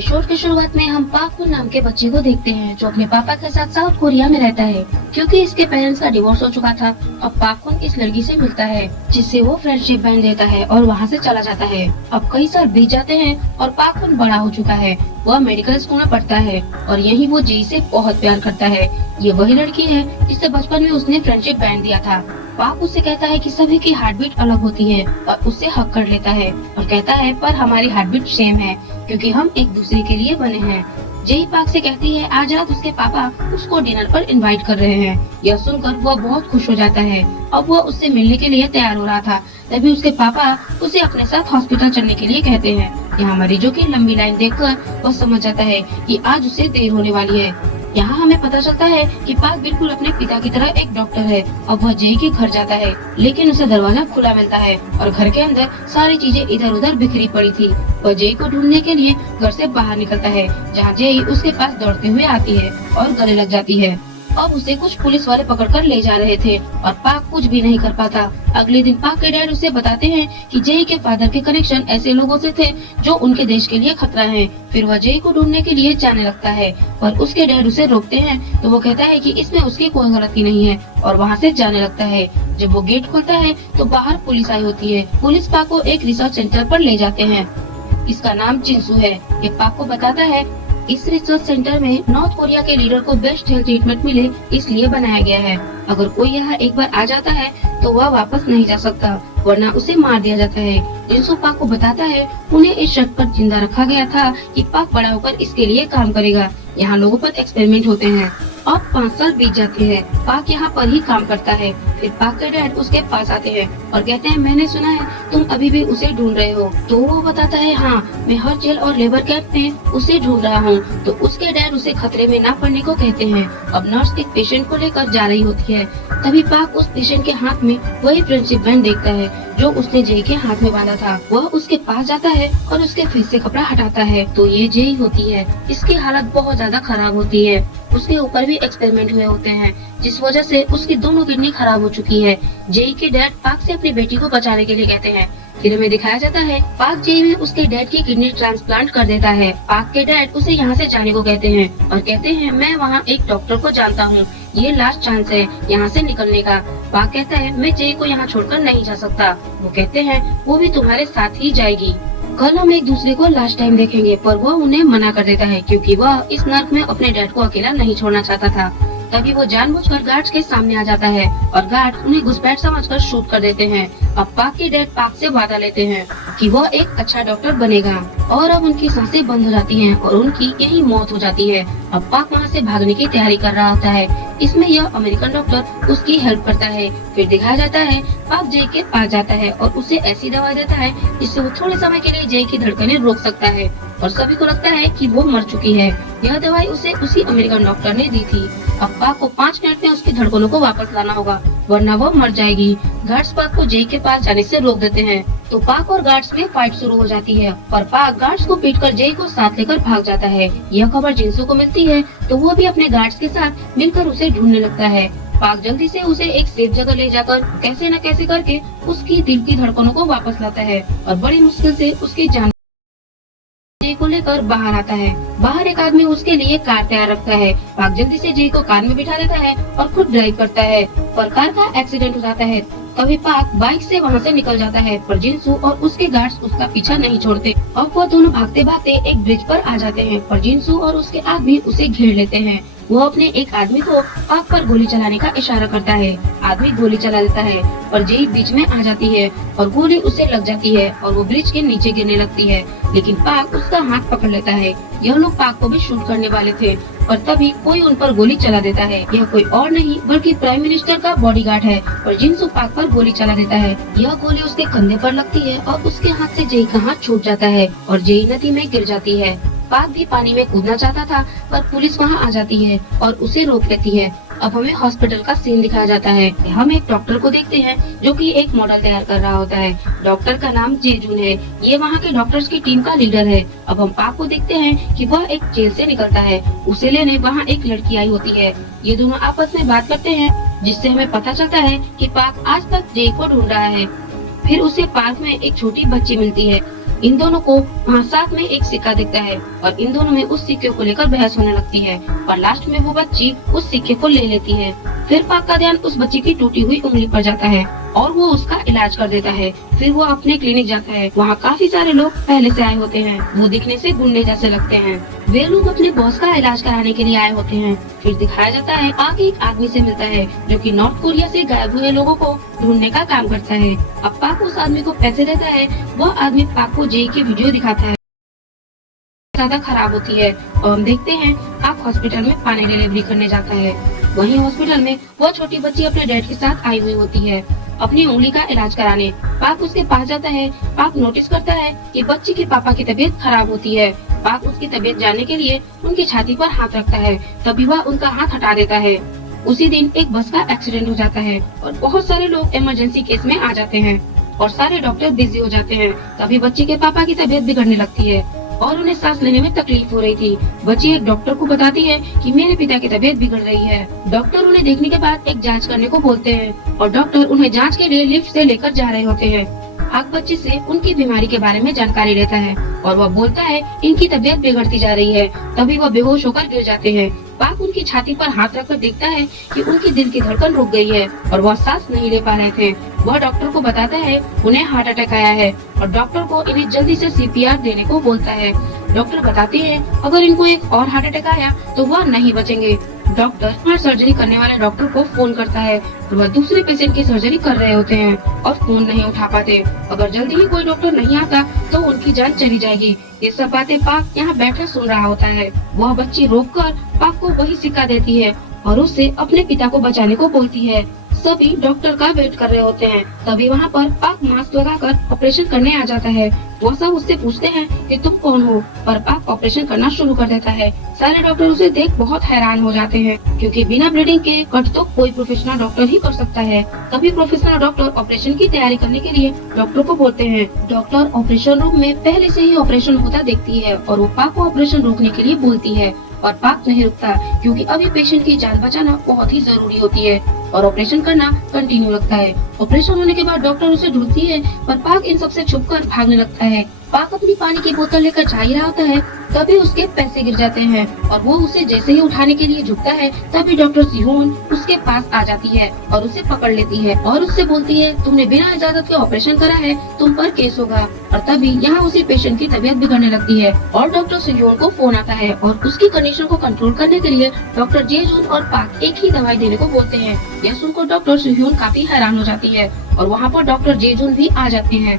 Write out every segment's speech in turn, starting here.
Episode की शुरुआत में हम पाक नाम के बच्चे को देखते हैं जो अपने पापा के साथ साउथ कोरिया में रहता है। क्योंकि इसके पेरेंट्स का डिवोर्स हो चुका था, अब पाकुन इस लड़की से मिलता है जिससे वो फ्रेंडशिप बैंड देता है और वहाँ से चला जाता है। अब कई साल बीत जाते हैं और पाकुन बड़ा हो चुका है। वह मेडिकल स्कूल में पढ़ता है और यही वो जी से बहुत प्यार करता है। ये वही लड़की है जिससे बचपन में उसने फ्रेंडशिप बैंड दिया था। पाक उससे कहता है कि सभी की हार्ट बीट अलग होती है और उससे हक कर लेता है और कहता है पर हमारी हार्ट बीट सेम है क्योंकि हम एक दूसरे के लिए बने हैं। जेई पाक से कहती है आज रात उसके पापा उसको डिनर पर इनवाइट कर रहे हैं। यह सुनकर वह बहुत खुश हो जाता है। अब वह उससे मिलने के लिए तैयार हो रहा था, तभी उसके पापा उसे अपने साथ हॉस्पिटल चलने के लिए कहते हैं। यहाँ मरीजों की लंबी लाइन देखकर वह समझ जाता है कि आज उसे देर होने वाली है। यहाँ हमें पता चलता है कि पाक बिल्कुल अपने पिता की तरह एक डॉक्टर है। अब वह जेई के घर जाता है लेकिन उसे दरवाजा खुला मिलता है और घर के अंदर सारी चीजें इधर उधर बिखरी पड़ी थी। वह जेई को ढूंढने के लिए घर से बाहर निकलता है जहाँ जेई उसके पास दौड़ते हुए आती है और गले लग जाती है। अब उसे कुछ पुलिस वाले पकड़कर ले जा रहे थे और पाक कुछ भी नहीं कर पाता। अगले दिन पाक के डैड उसे बताते हैं कि जेई के फादर के कनेक्शन ऐसे लोगों से थे जो उनके देश के लिए खतरा है। फिर वह जेई को ढूंढने के लिए जाने लगता है पर उसके डैड उसे रोकते हैं तो वो कहता है कि इसमें उसकी कोई गलती नहीं है और वहाँ से जाने लगता है। जब वो गेट खोलता है तो बाहर पुलिस आई होती है। पुलिस पाक को एक रिसर्च सेंटर पर ले जाते हैं। इसका नाम जिनसू है। ये पाक को बताता है इस रिसर्च सेंटर में नॉर्थ कोरिया के लीडर को बेस्ट हेल्थ ट्रीटमेंट मिले इसलिए बनाया गया है। अगर कोई यहाँ एक बार आ जाता है तो वह वापस नहीं जा सकता वरना उसे मार दिया जाता है। जिनसू पाक को बताता है उन्हें इस शर्त पर जिंदा रखा गया था कि पाक बड़ा होकर इसके लिए काम करेगा। यहाँ लोगों पर एक्सपेरिमेंट होते हैं। अब 5 साल बीत जाते हैं। पाक यहाँ पर ही काम करता है। फिर पाक के डैड उसके पास आते हैं और कहते हैं मैंने सुना है तुम अभी भी उसे ढूंढ रहे हो। तो वो बताता है हाँ मैं हर जेल और लेबर कैंप में उसे ढूंढ रहा हूँ। तो उसके डैड उसे खतरे में ना पड़ने को कहते हैं। अब नर्स एक पेशेंट को लेकर जा रही होती है, तभी पाक उस पेशेंट के हाथ में वही फ्रेंडशिप बैंड देखता है जो उसने जेई के हाथ में बांधा था। वह उसके पास जाता है और उसके फेस से कपड़ा हटाता है तो ये जेई होती है। इसकी हालत बहुत ज्यादा खराब होती है। उसके ऊपर भी एक्सपेरिमेंट हुए होते हैं जिस वजह से उसकी दोनों किडनी खराब हो चुकी है। जेई के डैड पाक से अपनी बेटी को बचाने के लिए कहते हैं। फिर हमें दिखाया जाता है पाक जेई में उसके डैड की किडनी ट्रांसप्लांट कर देता है। पाक के डैड उसे यहाँ से जाने को कहते हैं और कहते हैं मैं वहाँ एक डॉक्टर को जानता हूँ, ये लास्ट चांस है यहाँ से निकलने का। पाक कहता है मैं जेई को यहाँ छोड़कर नहीं जा सकता। वो कहते हैं वो भी तुम्हारे साथ ही जाएगी। कल हम एक दूसरे को लास्ट टाइम देखेंगे पर वह उन्हें मना कर देता है क्योंकि वह इस नर्क में अपने डैड को अकेला नहीं छोड़ना चाहता था। तभी वो जानबूझकर गार्ड्स के सामने आ जाता है और गार्ड उन्हें घुसपैठ समझकर शूट कर देते हैं। अब पाक के डैड पाक से वादा लेते हैं कि वह एक अच्छा डॉक्टर बनेगा और अब उनकी सांसें बंद हो जाती हैं और उनकी यही मौत हो जाती है। अब पाक वहाँ से भागने की तैयारी कर रहा होता है। इसमें यह अमेरिकन डॉक्टर उसकी हेल्प करता है। फिर दिखाया जाता है पाक जेई के पास जाता है और उसे ऐसी दवाई देता है जिससे वो थोड़े समय के लिए जेई की धड़कनें रोक सकता है और सभी को लगता है कि वो मर चुकी है। यह दवाई उसे उसी अमेरिकन डॉक्टर ने दी थी। अब पाक को 5 मिनट में उसकी धड़कनों को वापस लाना होगा वरना वो मर जाएगी। गार्ड्स पाक को जेई के पास जाने से रोक देते हैं तो पाक और गार्ड्स में फाइट शुरू हो जाती है पर पाक गार्ड्स को पीटकर जेई को साथ लेकर भाग जाता है। यह खबर जिनसू को मिलती है तो वो भी अपने गार्ड्स के साथ मिलकर उसे ढूंढने लगता है। पाक जल्दी से उसे एक सेफ जगह ले जाकर कैसे न कैसे करके उसकी दिल की धड़कनों को वापस लाता है और बड़ी मुश्किल से उसकी जान जेई को लेकर बाहर आता है। बाहर एक आदमी उसके लिए कार तैयार रखता है। पाक जल्दी से जेई को कार में बिठा देता है और खुद ड्राइव करता है पर कार का एक्सीडेंट हो जाता है। तभी पाक बाइक से वहाँ से निकल जाता है पर जिनसू और उसके गार्ड्स उसका पीछा नहीं छोड़ते। अब वो दोनों भागते भागते एक ब्रिज पर आ जाते हैं पर जिनसू और उसके आदमी उसे घेर लेते हैं। वो अपने एक आदमी को पाक पर गोली चलाने का इशारा करता है। आदमी गोली चला देता है पर जेई बीच में आ जाती है और गोली उसे लग जाती है और वो ब्रिज के नीचे गिरने लगती है लेकिन पाक उसका हाथ पकड़ लेता है। यह लोग पाक को भी शूट करने वाले थे पर तभी कोई उन पर गोली चला देता है। यह कोई और नहीं बल्कि प्राइम मिनिस्टर का बॉडीगार्ड है और जिनसू पाक पर गोली चला देता है। यह गोली उसके कंधे पर लगती है और उसके हाथ से जेई का हाथ छूट जाता है और जेई नदी में गिर जाती है। पाक भी पानी में कूदना चाहता था पर पुलिस वहाँ आ जाती है और उसे रोक लेती है। अब हमें हॉस्पिटल का सीन दिखाया जाता है। हम एक डॉक्टर को देखते हैं जो कि एक मॉडल तैयार कर रहा होता है। डॉक्टर का नाम जेजून है। ये वहाँ के डॉक्टर्स की टीम का लीडर है। अब हम पाक को देखते हैं कि वह एक जेल से निकलता है। उसे लेने वहाँ एक लड़की आई होती है। ये दोनों आपस में बात करते हैं जिससे हमें पता चलता है कि पाक आज तक जेई को ढूंढ रहा है। फिर उसे पार्क में एक छोटी बच्ची मिलती है। इन दोनों को वहाँ साथ में एक सिक्का दिखता है और इन दोनों में उस सिक्के को लेकर बहस होने लगती है और लास्ट में वो बच्ची उस सिक्के को ले लेती है। फिर पार्क का ध्यान उस बच्ची की टूटी हुई उंगली पर जाता है और वो उसका इलाज कर देता है। फिर वो अपने क्लिनिक जाता है। वहाँ काफी सारे लोग पहले से आए होते हैं। वो दिखने से गुंडे जैसे लगते हैं। वे लोग अपने बॉस का इलाज कराने के लिए आए होते हैं। फिर दिखाया जाता है पाक एक आदमी से मिलता है जो कि नॉर्थ कोरिया से गायब हुए लोगों को ढूंढने का काम करता है। अब पाक उस आदमी को पैसे देता है। वह आदमी पाक को जेई की वीडियो दिखाता है ज्यादा खराब होती है और हम देखते हैं पाक हॉस्पिटल में पानी डिलीवरी करने जाता है। वहीं हॉस्पिटल में वह छोटी बच्ची अपने डैड के साथ आई हुई होती है अपनी उंगली का इलाज कराने। पाक उसके पास जाता है। पाक नोटिस करता है कि बच्ची के पापा की तबीयत खराब होती है। पाक उसकी तबीयत जानने के लिए उनकी छाती पर हाथ रखता है। तभी वह उनका हाथ हटा देता है। उसी दिन एक बस का एक्सीडेंट हो जाता है और बहुत सारे लोग इमरजेंसी केस में आ जाते हैं और सारे डॉक्टर बिजी हो जाते हैं। तभी बच्ची के पापा की तबीयत बिगड़ने लगती है और उन्हें सांस लेने में तकलीफ हो रही थी। बच्ची एक डॉक्टर को बताती है कि मेरे पिता की तबीयत बिगड़ रही है। डॉक्टर उन्हें देखने के बाद एक जांच करने को बोलते हैं और डॉक्टर उन्हें जांच के लिए लिफ्ट से लेकर जा रहे होते हैं। पाक बच्ची से उनकी बीमारी के बारे में जानकारी लेता है और वह बोलता है इनकी तबीयत बिगड़ती जा रही है। तभी वह बेहोश होकर गिर जाते हैं। पाक उनकी छाती पर हाथ रखकर देखता है कि उनकी दिल की धड़कन रुक गई है और वह सांस नहीं ले पा रहे थे। वह डॉक्टर को बताता है उन्हें हार्ट अटैक आया है और डॉक्टर को इन्हें जल्दी से सीपीआर देने को बोलता है। डॉक्टर बताते हैं अगर इनको एक और हार्ट अटैक आया तो वह नहीं बचेंगे। डॉक्टर हार्ट सर्जरी करने वाले डॉक्टर को फोन करता है और वह दूसरे पेशेंट की सर्जरी कर रहे होते हैं और फोन नहीं उठा पाते। अगर जल्दी ही कोई डॉक्टर नहीं आता तो उनकी जान चली जाएगी। ये सब बातें पाक यहाँ बैठे सुन रहा होता है। वह बच्ची रोककर पाक को वही सिक्का देती है और उससे अपने पिता को बचाने को बोलती है। सभी डॉक्टर का वेट कर रहे होते हैं। तभी वहाँ पर पाक मास्क लगाकर ऑपरेशन करने आ जाता है। वो सब उससे पूछते हैं कि तुम कौन हो, पर पाक ऑपरेशन करना शुरू कर देता है। सारे डॉक्टर उसे देख बहुत हैरान हो जाते हैं क्योंकि बिना ब्लीडिंग के कट तो कोई प्रोफेशनल डॉक्टर ही कर सकता है। तभी प्रोफेशनल डॉक्टर ऑपरेशन की तैयारी करने के लिए डॉक्टर को बोलते हैं। डॉक्टर ऑपरेशन रूम में पहले से ही ऑपरेशन होता देखती है और वो पाक को ऑपरेशन रोकने के लिए बोलती है और पाक नहीं रुकता क्योंकि अभी पेशेंट की जान बचाना बहुत ही जरूरी होती है और ऑपरेशन करना कंटिन्यू रखता है। ऑपरेशन होने के बाद डॉक्टर उसे ढूंढती है पर पाक इन सबसे छुपकर भागने लगता है। पाक अपनी पानी की बोतल लेकर जा ही रहा होता है तभी उसके पैसे गिर जाते हैं और वो उसे जैसे ही उठाने के लिए झुकता है तभी डॉक्टर सिहोन उसके पास आ जाती है और उसे पकड़ लेती है और उससे बोलती है तुमने बिना इजाजत के ऑपरेशन करा है, तुम पर केस होगा। और तभी यहाँ उसी पेशेंट की तबीयत बिगड़ने लगती है और डॉक्टर सिहोन को फोन आता है और उसकी कंडीशन को कंट्रोल करने के लिए डॉक्टर जेजून और पाक एक ही दवाई देने को बोलते हैं। यह सुनकर डॉक्टर सिहोन काफी हैरान हो जाती है और वहाँ पर डॉक्टर जेजून भी आ जाते हैं।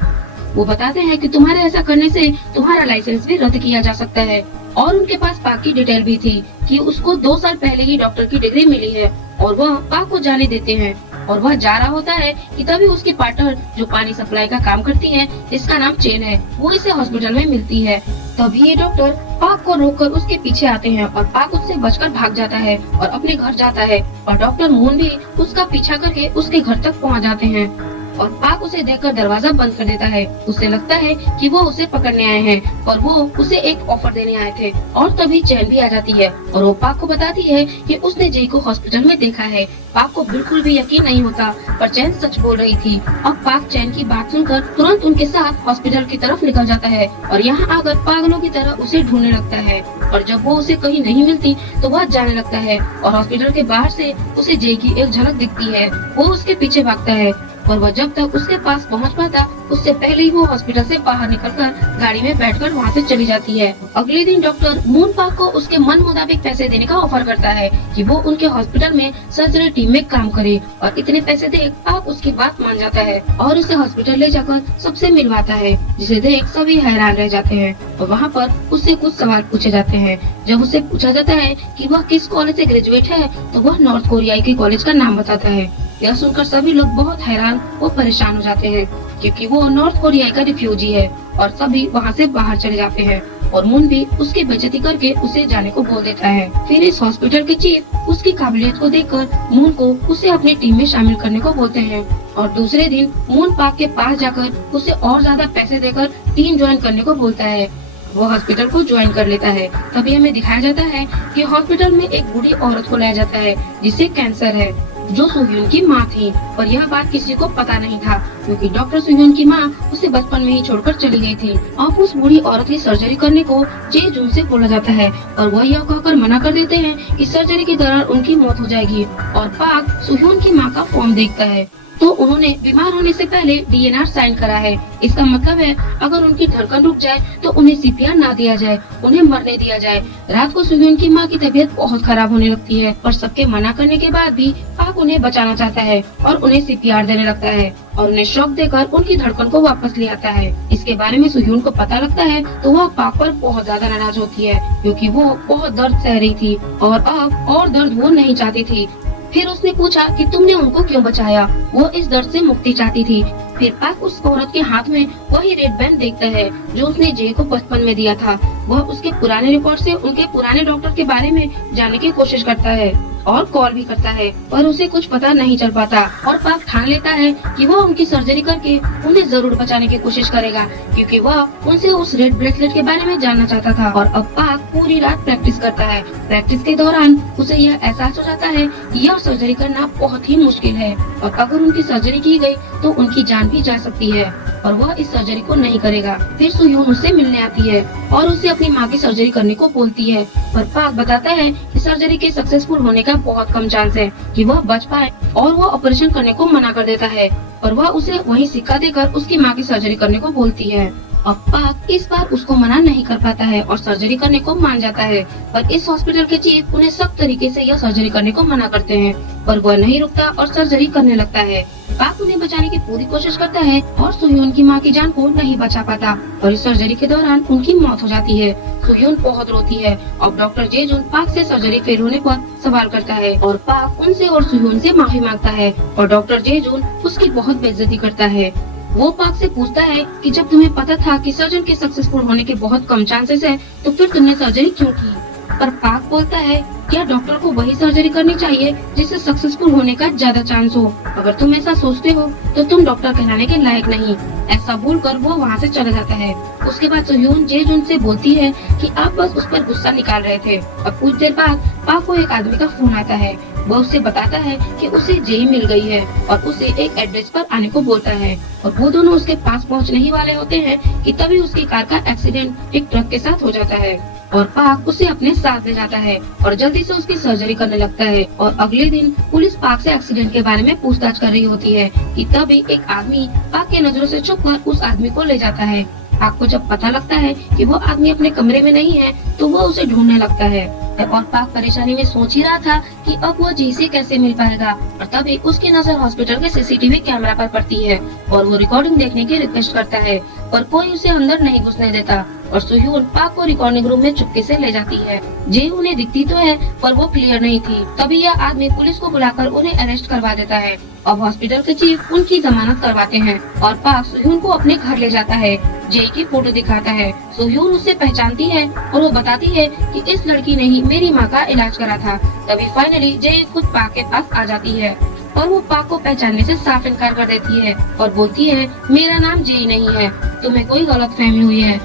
वो बताते हैं कि तुम्हारे ऐसा करने से तुम्हारा लाइसेंस भी रद्द किया जा सकता है और उनके पास पाक की डिटेल भी थी कि उसको 2 साल पहले ही डॉक्टर की डिग्री मिली है और वह पाक को जाने देते हैं और वह जा रहा होता है कि तभी उसकी पार्टनर जो पानी सप्लाई का काम करती है, इसका नाम चेन है, वो इसे हॉस्पिटल में मिलती है। तभी ये डॉक्टर पाक को रोककर उसके पीछे आते हैं और पाक उससे बचकर भाग जाता है और अपने घर जाता है और डॉक्टर मून भी उसका पीछा करके उसके घर तक पहुंच जाते हैं और पाक उसे देखकर दरवाजा बंद कर देता है। उसे लगता है कि वो उसे पकड़ने आए हैं और वो उसे एक ऑफर देने आए थे और तभी चैन भी आ जाती है और वो पाक को बताती है कि उसने जय को हॉस्पिटल में देखा है। पाक को बिल्कुल भी यकीन नहीं होता पर चैन सच बोल रही थी। अब पाक चैन की बात सुनकर तुरंत उनके साथ हॉस्पिटल की तरफ निकल जाता है और यहाँ आकर पागलों की तरह उसे ढूंढने लगता है और जब वो उसे कहीं नहीं मिलती तो वह जाने लगता है और हॉस्पिटल के बाहर से उसे जय की एक झलक दिखती है। वो उसके पीछे भागता है और वह जब तक उसके पास पहुंच पाता उससे पहले ही वो हॉस्पिटल से बाहर निकलकर गाड़ी में बैठकर वहां से चली जाती है। अगले दिन डॉक्टर मून पाक को उसके मन मुताबिक पैसे देने का ऑफर करता है कि वो उनके हॉस्पिटल में सर्जरी टीम में काम करे और इतने पैसे देख पाक उसकी बात मान जाता है और उसे हॉस्पिटल ले जाकर सबसे मिलवाता है, जिसे देख सभी हैरान रह जाते हैं और वहाँ पर उससे कुछ सवाल पूछे जाते हैं। जब उससे पूछा जाता है कि वह किस कॉलेज से ग्रेजुएट है तो वह नॉर्थ कोरियाई के कॉलेज का नाम बताता है। यह सुनकर सभी लोग बहुत हैरान और परेशान हो जाते हैं क्योंकि वो नॉर्थ कोरिया का रिफ्यूजी है और सभी वहाँ से बाहर चले जाते हैं और मून भी उसकी बेइज्जती करके उसे जाने को बोल देता है। फिर इस हॉस्पिटल के चीफ उसकी काबिलियत को देखकर मून को उसे अपनी टीम में शामिल करने को बोलते हैं और दूसरे दिन मून पाक के पास जाकर उसे और ज्यादा पैसे देकर टीम ज्वाइन करने को बोलता है। वो हॉस्पिटल को ज्वाइन कर लेता है। तभी हमें दिखाया जाता है कि हॉस्पिटल में एक बूढ़ी औरत को लाया जाता है जिसे कैंसर है। जो सुhyun की माँ थी। पर यह बात किसी को पता नहीं था क्योंकि डॉक्टर सुhyun की माँ उसे बचपन में ही छोड़कर चली गई थी। अब उस बूढ़ी औरत की सर्जरी करने को जे जून से बोला जाता है और वह यह कहकर मना कर देते हैं कि सर्जरी के दौरान उनकी मौत हो जाएगी। और पाक सुhyun की माँ का फॉर्म देखता है तो उन्होंने बीमार होने से पहले डीएनआर साइन करा है। इसका मतलब है अगर उनकी धड़कन रुक जाए तो उन्हें सीपीआर ना दिया जाए, उन्हें मरने दिया जाए। रात को सुhyun की माँ की तबीयत बहुत खराब होने लगती है और सबके मना करने के बाद भी पाक उन्हें बचाना चाहता है और उन्हें सीपीआर देने लगता है और उन्हें शॉक देकर उनकी धड़कन को वापस ले आता है। इसके बारे में सुhyun को पता लगता है तो वह पाक पर बहुत ज्यादा नाराज होती है क्योंकि वो बहुत दर्द सह रही थी और अब और दर्द वो नहीं चाहती थी। फिर उसने पूछा कि तुमने उनको क्यों बचाया। वो इस दर्द से मुक्ति चाहती थी। फिर पाक उस औरत के हाथ में वही रेड बैंड देखता है जो उसने जे को बचपन में दिया था। वह उसके पुराने रिकॉर्ड से उनके पुराने डॉक्टर के बारे में जानने की कोशिश करता है और कॉल भी करता है पर उसे कुछ पता नहीं चल पाता और पाक ठान लेता है कि वह उनकी सर्जरी करके उन्हें जरूर बचाने की कोशिश करेगा क्योंकि वह उनसे उस रेड ब्रेसलेट के बारे में जानना चाहता था। और अब पाक पूरी रात प्रैक्टिस करता है। प्रैक्टिस के दौरान उसे यह एहसास हो जाता है कि यह सर्जरी करना बहुत ही मुश्किल है और अगर उनकी सर्जरी की गई तो उनकी जान भी जा सकती है और वह इस सर्जरी को नहीं करेगा। फिर सुhyun उससे मिलने आती है और उसे अपनी माँ की सर्जरी करने को बोलती है पर पाक बताता है कि सर्जरी के सक्सेसफुल होने का बहुत कम चांस है कि वह बच पाए और वो ऑपरेशन करने को मना कर देता है और वह उसे वही सिक्का देकर उसकी माँ की सर्जरी करने को बोलती है। अब पाक इस बार उसको मना नहीं कर पाता है और सर्जरी करने को मान जाता है पर इस हॉस्पिटल के चीफ उन्हें सख्त तरीके से यह सर्जरी करने को मना करते हैं पर वह नहीं रुकता और सर्जरी करने लगता है। पाक उन्हें बचाने की पूरी कोशिश करता है और सुhyun की माँ की जान को नहीं बचा पाता और इस सर्जरी के दौरान उनकी मौत हो जाती है। सुhyun बहुत रोती है और डॉक्टर जे जून पाक से सर्जरी फेल होने पर सवाल करता है और पाक उनसे और सुhyun से माफी मांगता है और डॉक्टर जे जून उसकी बहुत बेइज्जती करता है। वो पाक से पूछता है कि जब तुम्हें पता था कि सर्जन के सक्सेसफुल होने के बहुत कम चांसेस है तो फिर तुमने सर्जरी क्यों की। पर पाक बोलता है क्या डॉक्टर को वही सर्जरी करनी चाहिए जिससे सक्सेसफुल होने का ज्यादा चांस हो। अगर तुम ऐसा सोचते हो तो तुम डॉक्टर कहलाने के लायक नहीं। ऐसा बोलकर वो वहाँ से चला जाता है। उसके बाद सुhyun जे जून से बोलती है कि आप बस उस पर गुस्सा निकाल रहे थे। अब कुछ देर बाद पाक को एक आदमी का फोन आता है। वह उसे बताता है कि उसे जेई मिल गई है और उसे एक एड्रेस पर आने को बोलता है और वो दोनों उसके पास पहुंचने ही वाले होते हैं कि तभी उसकी कार का एक्सीडेंट एक ट्रक के साथ हो जाता है और पाक उसे अपने साथ ले जाता है और जल्दी से उसकी सर्जरी करने लगता है। और अगले दिन पुलिस पाक से एक्सीडेंट के बारे में पूछताछ कर रही होती है कि तभी एक आदमी पाक के नजरों से छुपकर उस आदमी को ले जाता है। पाक को जब पता लगता है कि वो आदमी अपने कमरे में नहीं है तो वो उसे ढूंढने लगता है और पाक परेशानी में सोच ही रहा था कि अब वो जी से कैसे मिल पाएगा और तभी उसकी नजर हॉस्पिटल के सीसीटीवी कैमरा पर पड़ती है और वो रिकॉर्डिंग देखने की रिक्वेस्ट करता है पर कोई उसे अंदर नहीं घुसने देता और सुhyun पाक को रिकॉर्डिंग रूम में चुपके से ले जाती है। जे उन्हें दिखती तो है पर वो क्लियर नहीं थी। तभी यह आदमी पुलिस को बुलाकर उन्हें अरेस्ट करवा देता है। अब हॉस्पिटल के चीफ उनकी जमानत करवाते हैं और पाक सुhyun को अपने घर ले जाता है। जे की फोटो दिखाता है। सुhyun उसे पहचानती है और वो बताती है कि इस लड़की ने ही मेरी माँ का इलाज करा था। तभी फाइनली जे खुद पाक के पास आ जाती है और वो पाक को पहचानने से साफ इनकार कर देती है और बोलती है मेरा नाम जे नहीं है, तुम्हें कोई गलतफहमी हुई है।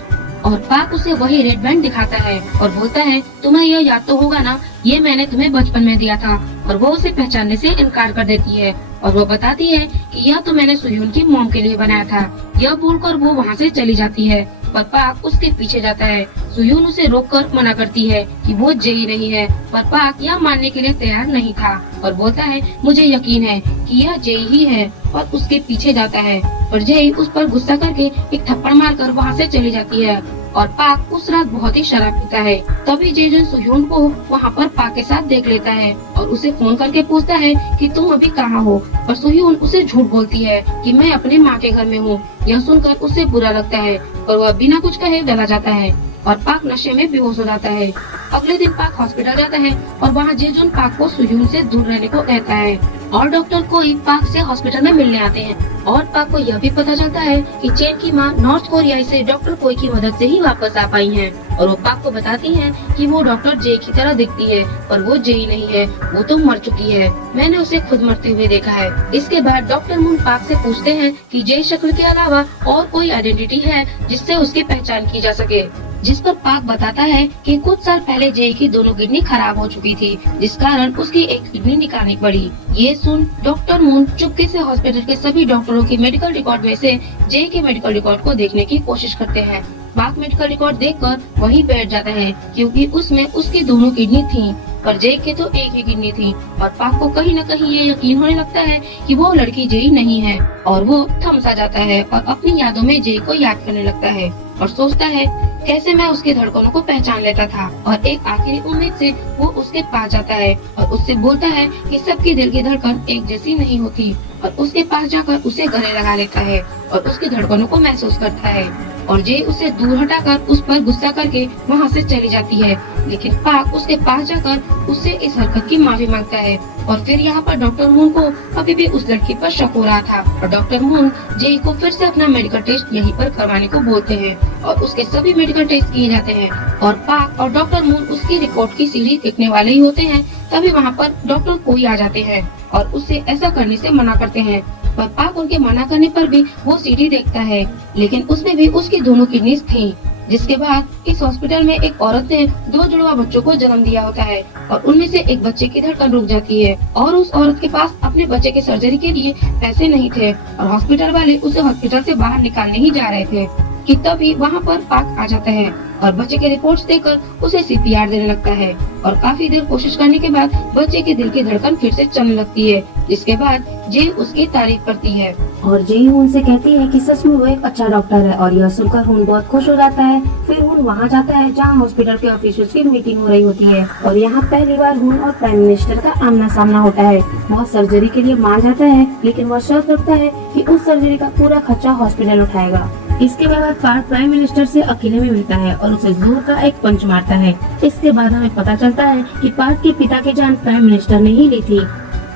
और पाक उसे वही रेड बैंड दिखाता है और बोलता है तुम्हें यह याद तो होगा ना, ये मैंने तुम्हें बचपन में दिया था। और वो उसे पहचानने से इनकार कर देती है और वो बताती है कि यह तो मैंने सुhyun की मॉम के लिए बनाया था। यह बोलकर वो वहाँ से चली जाती है पर पाक उसके पीछे जाता है। सुhyun उसे रोककर मना करती है कि वो जेई नहीं है पर पाक यह मानने के लिए तैयार नहीं था और बोलता है मुझे यकीन है कि यह जेई ही है और उसके पीछे जाता है। पर जेई उस पर गुस्सा करके एक थप्पड़ मारकर वहाँ से चली जाती है और पाक उस रात बहुत ही शराब पीता है। तभी जे जून सुhyun को वहाँ पर पाक के साथ देख लेता है और उसे फोन करके पूछता है कि तुम अभी कहाँ हो। पर सुhyun उसे झूठ बोलती है कि मैं अपने माँ के घर में हूँ। यह सुनकर उसे बुरा लगता है और वह बिना कुछ कहे चला जाता है और पाक नशे में बेहोश हो जाता है। अगले दिन पाक हॉस्पिटल जाता है और वहाँ जे जून पाक को सुhyun से दूर रहने को कहता है और डॉक्टर कोई पाक से हॉस्पिटल में मिलने आते हैं और पाक को यह भी पता चलता है कि चेन की माँ नॉर्थ कोरिया से डॉक्टर कोई की मदद से ही वापस आ पाई हैं और वो पाक को बताती हैं कि वो डॉक्टर जे की तरह दिखती है पर वो जे नहीं है, वो तो मर चुकी है। मैंने उसे खुद मरते हुए देखा है। इसके बाद डॉक्टर मून पाक से पूछते हैं कि जे शक्ल के अलावा और कोई आइडेंटिटी है जिससे उसकी पहचान की जा सके। जिस पर पाक बताता है कि कुछ साल पहले जय की दोनों किडनी खराब हो चुकी थी, जिस कारण उसकी एक किडनी निकालनी पड़ी। ये सुन डॉक्टर मून चुपके से हॉस्पिटल के सभी डॉक्टरों की मेडिकल रिकॉर्ड में से जय के मेडिकल रिकॉर्ड को देखने की कोशिश करते हैं। पाक मेडिकल रिकॉर्ड देखकर वहीं बैठ जाता है, क्योंकि उसमें उसकी दोनों किडनी थीं, पर जय के तो एक ही किडनी थी। और पाक को कहीं न कहीं ये यकीन होने लगता है कि वो लड़की जय नहीं है, और वो थम सा जाता है और अपनी यादों में जय को याद करने लगता है और सोचता है कैसे मैं उसकी धड़कनों को पहचान लेता था। और एक आखिरी उम्मीद से वो उसके पास जाता है और उससे बोलता है कि सबकी दिल की धड़कन एक जैसी नहीं होती, और उसके पास जाकर उसे गले लगा लेता है और उसकी धड़कनों को महसूस करता है। और जय उसे दूर हटाकर उस पर गुस्सा करके वहाँ से चली जाती है, लेकिन पाक उसके पास जाकर उससे इस हरकत की माफी मांगता है। और फिर यहाँ पर डॉक्टर मून को अभी भी उस लड़की पर शक हो रहा था, और डॉक्टर मून जय को फिर से अपना मेडिकल टेस्ट यहीं पर करवाने को बोलते हैं, और उसके सभी मेडिकल टेस्ट किए जाते हैं। और पाक और डॉक्टर मून उसकी रिपोर्ट की सीढ़ी देखने वाले ही होते हैं, तभी वहाँ पर डॉक्टर कोई आ जाते हैं और उससे ऐसा करने से मना करते हैं। पर पाक उनके मना करने पर भी वो सीढ़ी देखता है, लेकिन उसमें भी उसकी दोनों किडनीज थी। जिसके बाद इस हॉस्पिटल में एक औरत ने 2 जुड़वा बच्चों को जन्म दिया होता है, और उनमें से एक बच्चे की धड़कन रुक जाती है, और उस औरत के पास अपने बच्चे के सर्जरी के लिए पैसे नहीं थे, और हॉस्पिटल वाले उसे हॉस्पिटल से बाहर निकालने ही जा रहे थे कि तभी वहाँ पर पाक आ जाता है और बच्चे के रिपोर्ट्स देकर उसे सीपीआर देने लगता है। और काफी देर कोशिश करने के बाद बच्चे के दिल की धड़कन फिर से चलने लगती है, जिसके बाद जय उसकी तारीफ करती है और जय हुन से कहती है कि सच में वो एक अच्छा डॉक्टर है, और यह सुनकर हुन बहुत खुश हो जाता है। फिर हुन वहाँ जाता है जहाँ हॉस्पिटल के ऑफिसर्स की मीटिंग हो रही होती है, और यहाँ पहली बार हुन और प्राइम मिनिस्टर का आमना सामना होता है। वह सर्जरी के लिए मान जाता है, लेकिन वह शर्त रखता है कि उस सर्जरी का पूरा खर्चा हॉस्पिटल उठाएगा। इसके बाद पार्क प्राइम मिनिस्टर से अकेले में मिलता है और उसे जोर का एक पंच मारता है। इसके बाद हमें पता चलता है कि पार्क के पिता की जान प्राइम मिनिस्टर ने ही ली थी।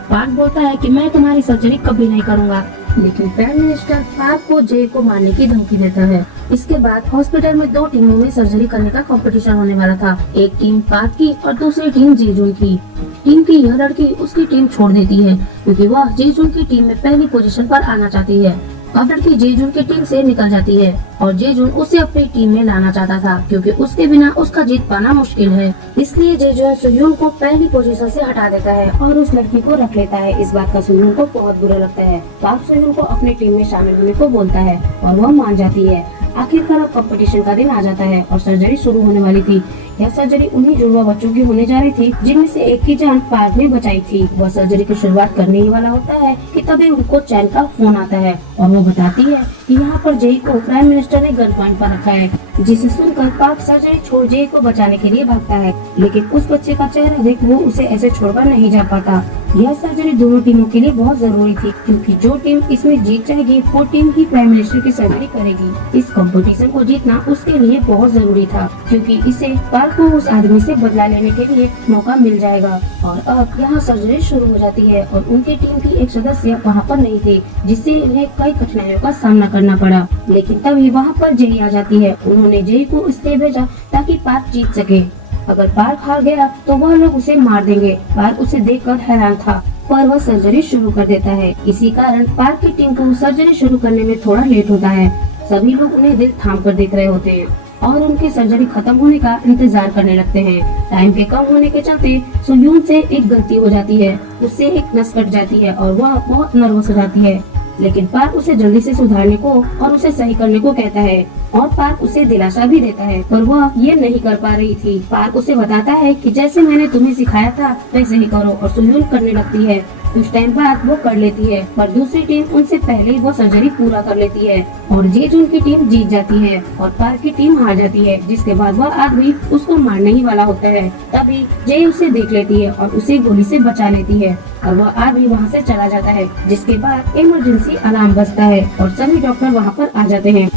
पार्क बोलता है कि मैं तुम्हारी सर्जरी कभी नहीं करूंगा, लेकिन प्राइम मिनिस्टर पार्क को जय को मारने की धमकी देता है। इसके बाद हॉस्पिटल में 2 टीमों में सर्जरी करने का कंपटीशन होने वाला था। एक टीम पार्क की और दूसरी टीम जेजुन की। टीम की यह लड़की उसकी टीम छोड़ देती है, क्योंकि वह जेजुन की टीम में पहली पोजीशन पर आना चाहती है। अब लड़की जेजुन की टीम से निकल जाती है, और जेजुन उसे अपनी टीम में लाना चाहता था, क्योंकि उसके बिना उसका जीत पाना मुश्किल है। इसलिए जेजुन सुयून को पहली पोजीशन से हटा देता है और उस लड़की को रख लेता है। इस बात का सुयून को बहुत बुरा लगता है। पार्क सुयून को अपनी टीम में शामिल होने को बोलता है और वह मान जाती है। आखिरकार अब कंपटीशन का दिन आ जाता है और सर्जरी शुरू होने वाली थी। यह सर्जरी उन्हीं जुड़वा बच्चों की होने जा रही थी जिनमें से एक की जान पार्क ने बचाई थी। वह सर्जरी की शुरुआत करने ही वाला होता है कि तभी उनको चैन का फोन आता है और वो बताती है कि यहाँ पर जय को प्राइम मिनिस्टर ने गन पॉइंट पर रखा है, जिसे सुनकर पार्क सर्जरी छोड़ जय को बचाने के लिए भागता है, लेकिन उस बच्चे का चेहरा देख वो उसे ऐसे छोड़कर नहीं जा पाता। यह सर्जरी दोनों टीमों के लिए बहुत जरूरी थी, क्योंकि जो टीम इसमें जीत जाएगी वो टीम ही प्राइम मिनिस्टर की सर्जरी करेगी। इस कंपटीशन को जीतना उसके लिए बहुत जरूरी था, क्योंकि इसे पार्क को उस आदमी से बदला लेने के लिए मौका मिल जाएगा। और अब यहाँ सर्जरी शुरू हो जाती है और उनकी टीम की एक सदस्य वहाँ पर नहीं थी, जिससे उन्हें कई कठिनाइयों का सामना करना पड़ा। लेकिन तभी वहाँ पर जय आ जाती है। उन्होंने जय को इसलिए भेजा ताकि पार्क जीत सके। अगर पार्क हार गया तो वह लोग उसे मार देंगे। पार्क उसे देखकर हैरान था, पर वह सर्जरी शुरू कर देता है। इसी कारण पार्क की टीम को सर्जरी शुरू करने में थोड़ा लेट होता है। सभी लोग उन्हें दिल थाम कर देख रहे होते हैं और उनकी सर्जरी खत्म होने का इंतजार करने लगते हैं। टाइम के कम होने के चलते सुयून से एक गलती हो जाती है, उससे एक नस कट जाती है और वह बहुत नर्वस हो जाती है। लेकिन पार्क उसे जल्दी से सुधारने को और उसे सही करने को कहता है, और पार्क उसे दिलासा भी देता है, पर वह ये नहीं कर पा रही थी। पार्क उसे बताता है कि जैसे मैंने तुम्हें सिखाया था वैसे ही करो, और सुयून करने लगती है। कुछ टाइम बाद वो कर लेती है, पर दूसरी टीम उनसे पहले ही वो सर्जरी पूरा कर लेती है और जेजुन की टीम जीत जाती है और पार्क की टीम हार जाती है। जिसके बाद वह आदमी उसको मारने ही वाला होता है। तभी जय उसे देख लेती है और उसे गोली से बचा लेती है और वह आदमी वहाँ से चला जाता है। जिसके बाद इमरजेंसी अलार्म बजता है और सभी डॉक्टर वहाँ पर आ जाते हैं।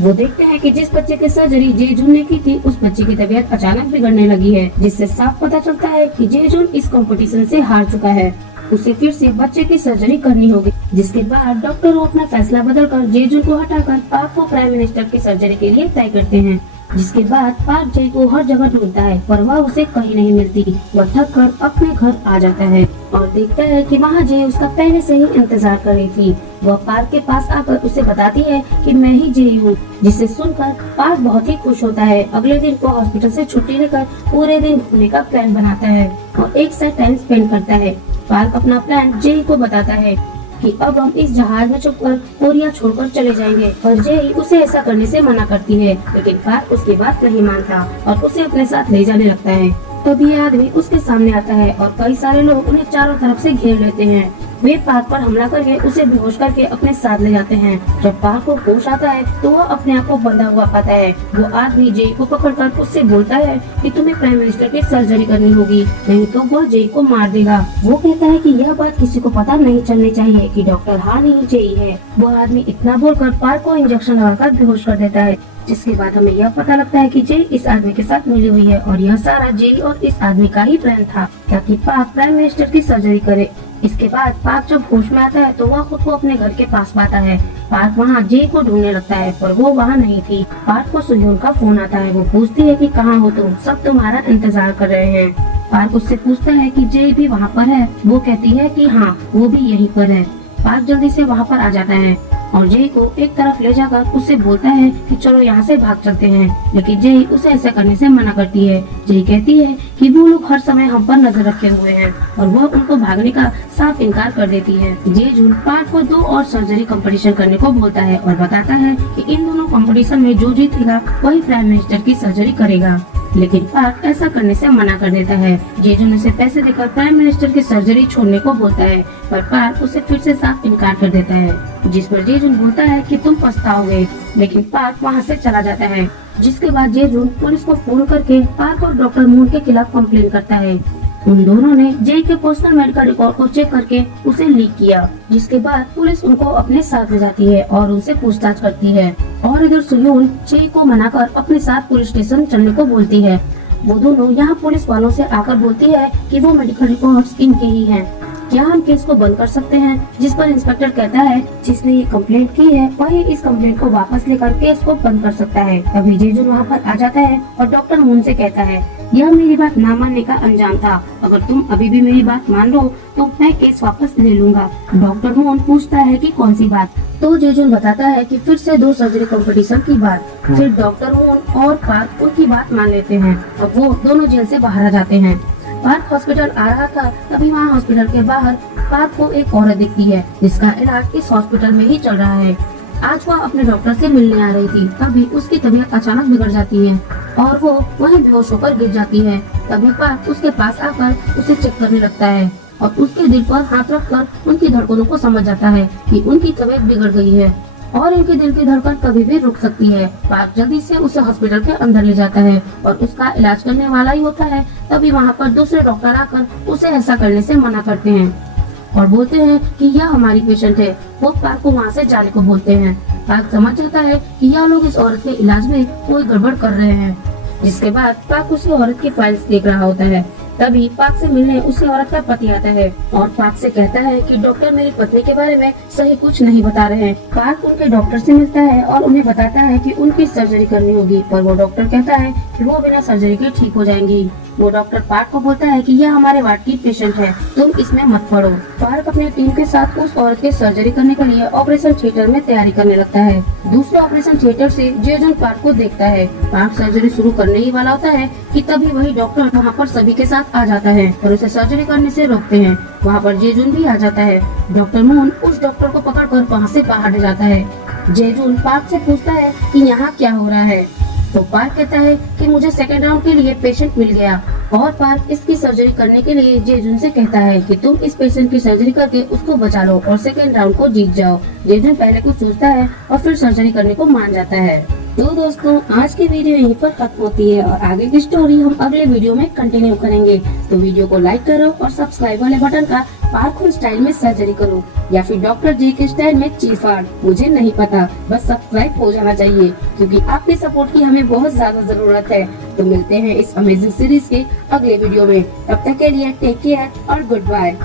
वो देखते हैं कि जिस बच्चे की सर्जरी जेजुन ने की थी उस बच्चे की तबीयत अचानक बिगड़ने लगी है, जिससे साफ पता चलता है कि जेजुन इस कंपटीशन से हार चुका है। उसे फिर से बच्चे की सर्जरी करनी होगी। जिसके बाद डॉक्टर वो अपना फैसला बदलकर जेजुन को हटाकर पार्क को प्राइम मिनिस्टर की सर्जरी के लिए तय करते हैं। जिसके बाद पार्क जय को हर जगह ढूंढता है, पर वह उसे कहीं नहीं मिलती। वह थक कर अपने घर आ जाता है। और देखता है कि वहाँ जे उसका पहले से ही इंतजार कर रही थी। वह पार्क के पास आकर उसे बताती है कि मैं ही जे हूँ, जिसे सुनकर पार्क बहुत ही खुश होता है। अगले दिन वो हॉस्पिटल से छुट्टी लेकर पूरे दिन घूमने का प्लान बनाता है और एक साथ टाइम स्पेंड करता है। पार्क अपना प्लान जे को बताता है कि अब हम इस जहाज में छुपकर कोरिया छोड़कर चले जाएंगे, पर जेई उसे ऐसा करने से मना करती है, लेकिन पार्क उसकी बात नहीं मानता और उसे अपने साथ ले जाने लगता है। तभी यह आदमी उसके सामने आता है और कई सारे लोग उन्हें चारों तरफ से घेर लेते हैं। वे पार्क पर हमला करके उसे बेहोश करके अपने साथ ले जाते हैं। जब पार्क को होश आता है तो वह अपने आप को बंधा हुआ पाता है। वो आदमी जेई को पकड़कर उससे बोलता है कि तुम्हें प्राइम मिनिस्टर की सर्जरी करनी होगी, नहीं तो वह जेई को मार देगा। वो कहता है कि यह बात किसी को पता नहीं चलनी चाहिए कि डॉक्टर हान ही जेई है। वह आदमी इतना बोलकर पार्क को इंजेक्शन लगाकर बेहोश कर देता है, जिसके बाद हमें यह पता लगता है कि जेई इस आदमी के साथ मिली हुई है और यह सारा जेई और इस आदमी का ही प्लान था, ताकि पार्क प्राइम मिनिस्टर की सर्जरी करे। इसके बाद पार्क जब होश में आता है तो वह खुद को अपने घर के पास पाता है। पार्क वहाँ जेई को ढूंढने लगता है, पर वो वहाँ नहीं थी। पार्क को सुयोन का फोन आता है। वो पूछती है कि कहाँ हो तुम, सब तुम्हारा इंतजार कर रहे हैं। पार्क उससे पूछता है कि जेई भी वहाँ पर है। वो कहती है कि हाँ, वो भी यहीं पर है। पार्क जल्दी से वहाँ पर आ जाता है और जेई को एक तरफ ले जाकर उससे बोलता है कि चलो यहाँ से भाग चलते हैं, लेकिन जेई उसे ऐसा करने से मना करती है। जेई कहती है कि वो लोग हर समय हम पर नजर रखे हुए हैं और वह उनको भागने का साफ इनकार कर देती है। जेजुन पार्क को 2 और सर्जरी कंपटीशन करने को बोलता है और बताता है कि इन दोनों कंपटीशन में जो जीतेगा वही प्राइम मिनिस्टर की सर्जरी करेगा, लेकिन पार्क ऐसा करने से मना कर देता है। जेजुन उसे पैसे देकर प्राइम मिनिस्टर की सर्जरी छोड़ने को बोलता है, पर पार्क उसे फिर से साफ इनकार कर देता है, जिस पर जेजुन बोलता है कि तुम पछताओगे, लेकिन पार्क वहाँ से चला जाता है। जिसके बाद जेजुन पुलिस को फोन करके पार्क और डॉक्टर मून के खिलाफ कंप्लेन करता है। उन दोनों ने जेई के पर्सनल मेडिकल रिकॉर्ड को चेक करके उसे लीक किया, जिसके बाद पुलिस उनको अपने साथ ले जाती है और उनसे पूछताछ करती है। और इधर सुयोन जेई को मनाकर अपने साथ पुलिस स्टेशन चलने को बोलती है। वो दोनों यहाँ पुलिस वालों से आकर बोलती है कि वो मेडिकल रिकॉर्ड्स इनके ही हैं, क्या हम केस को बंद कर सकते हैं? जिस पर इंस्पेक्टर कहता है जिसने ये कंप्लेंट की है वही इस कंप्लेंट को वापस लेकर केस को बंद कर सकता है। तभी जेजुन वहाँ पर आ जाता है और डॉक्टर मून से कहता है यह मेरी बात ना मानने का अंजाम था, अगर तुम अभी भी मेरी बात मान लो तो मैं केस वापस ले लूंगा। डॉक्टर मून पूछता है कि कौन सी बात, तो जेजुन बताता है कि फिर से 2 सर्जरी कंपटीशन की बात। फिर डॉक्टर मून और पार्क उनकी बात मान लेते हैं और वो दोनों जेल से बाहर आ जाते हैं। पार्क हॉस्पिटल आ रहा था, तभी वहाँ हॉस्पिटल के बाहर पार्क को एक औरत दिखती है जिसका इलाज इस हॉस्पिटल में ही चल रहा है। आज वह अपने डॉक्टर से मिलने आ रही थी, तभी उसकी तबीयत अचानक बिगड़ जाती है और वो वहीं बेहोश होकर गिर जाती है। तभी पार्क उसके पास आकर उसे चेक करने लगता है और उसके दिल पर हाथ रखकर उनकी धड़कनों को समझ जाता है कि उनकी तबीयत बिगड़ गई है और इनके दिल की धड़कन कभी भी रुक सकती है। पार्क जल्दी से उसे हॉस्पिटल के अंदर ले जाता है और उसका इलाज करने वाला ही होता है। तभी वहाँ पर दूसरे डॉक्टर आकर उसे ऐसा करने से मना करते हैं और बोलते हैं कि यह हमारी पेशेंट है। वो पार्क को वहाँ से जाने को बोलते हैं। पार्क समझ जाता है कि यह लोग इस औरत के इलाज में कोई गड़बड़ कर रहे हैं। जिसके बाद पार्क उसी औरत की फाइल्स देख रहा होता है। तभी पार्क से मिलने उसी औरत का पति आता है और पार्क से कहता है कि डॉक्टर मेरी पत्नी के बारे में सही कुछ नहीं बता रहे हैं। पार्क उनके डॉक्टर से मिलता है और उन्हें बताता है कि उनकी सर्जरी करनी होगी, पर वो डॉक्टर कहता है कि वो बिना सर्जरी के ठीक हो जाएंगी। वो डॉक्टर पार्क को बोलता है कि यह हमारे वार्ड की पेशेंट है, तुम इसमें मत पड़ो। पार्क अपनी टीम के साथ उस औरत की सर्जरी करने के लिए ऑपरेशन थिएटर में तैयारी करने लगता है। दूसरे ऑपरेशन थिएटर से जेजुन पार्क को देखता है। पार्क सर्जरी शुरू करने ही वाला होता है कि तभी वही डॉक्टर वहाँ पर सभी के साथ आ जाता है और उसे सर्जरी करने से रोकते हैं। वहाँ पर जेजुन भी आ जाता है। डॉक्टर मून उस डॉक्टर को पकड़कर वहाँ से बाहर ले जाता है। जेजुन पार्क से पूछता है कि यहाँ क्या हो रहा है, तो पार्क कहता है कि मुझे सेकंड राउंड के लिए पेशेंट मिल गया और पार्क इसकी सर्जरी करने के लिए जेजुन से कहता है कि तुम इस पेशेंट की सर्जरी करके उसको बचा लो और सेकंड राउंड को जीत जाओ। जेजुन पहले कुछ सोचता है और फिर सर्जरी करने को मान जाता है। तो दोस्तों आज की वीडियो यहीं पर खत्म होती है और आगे की स्टोरी हम अगले वीडियो में कंटिन्यू करेंगे। तो वीडियो को लाइक करो और सब्सक्राइब वाले बटन का पार्क स्टाइल में सर्जरी करो या फिर डॉक्टर जे के स्टाइल में चीफाड़, मुझे नहीं पता, बस सब्सक्राइब हो जाना चाहिए क्योंकि आपके सपोर्ट की हमें बहुत ज्यादा जरूरत है। तो मिलते हैं इस अमेजिंग सीरीज के अगले वीडियो में, तब तक के लिए टेक केयर और गुड बाय।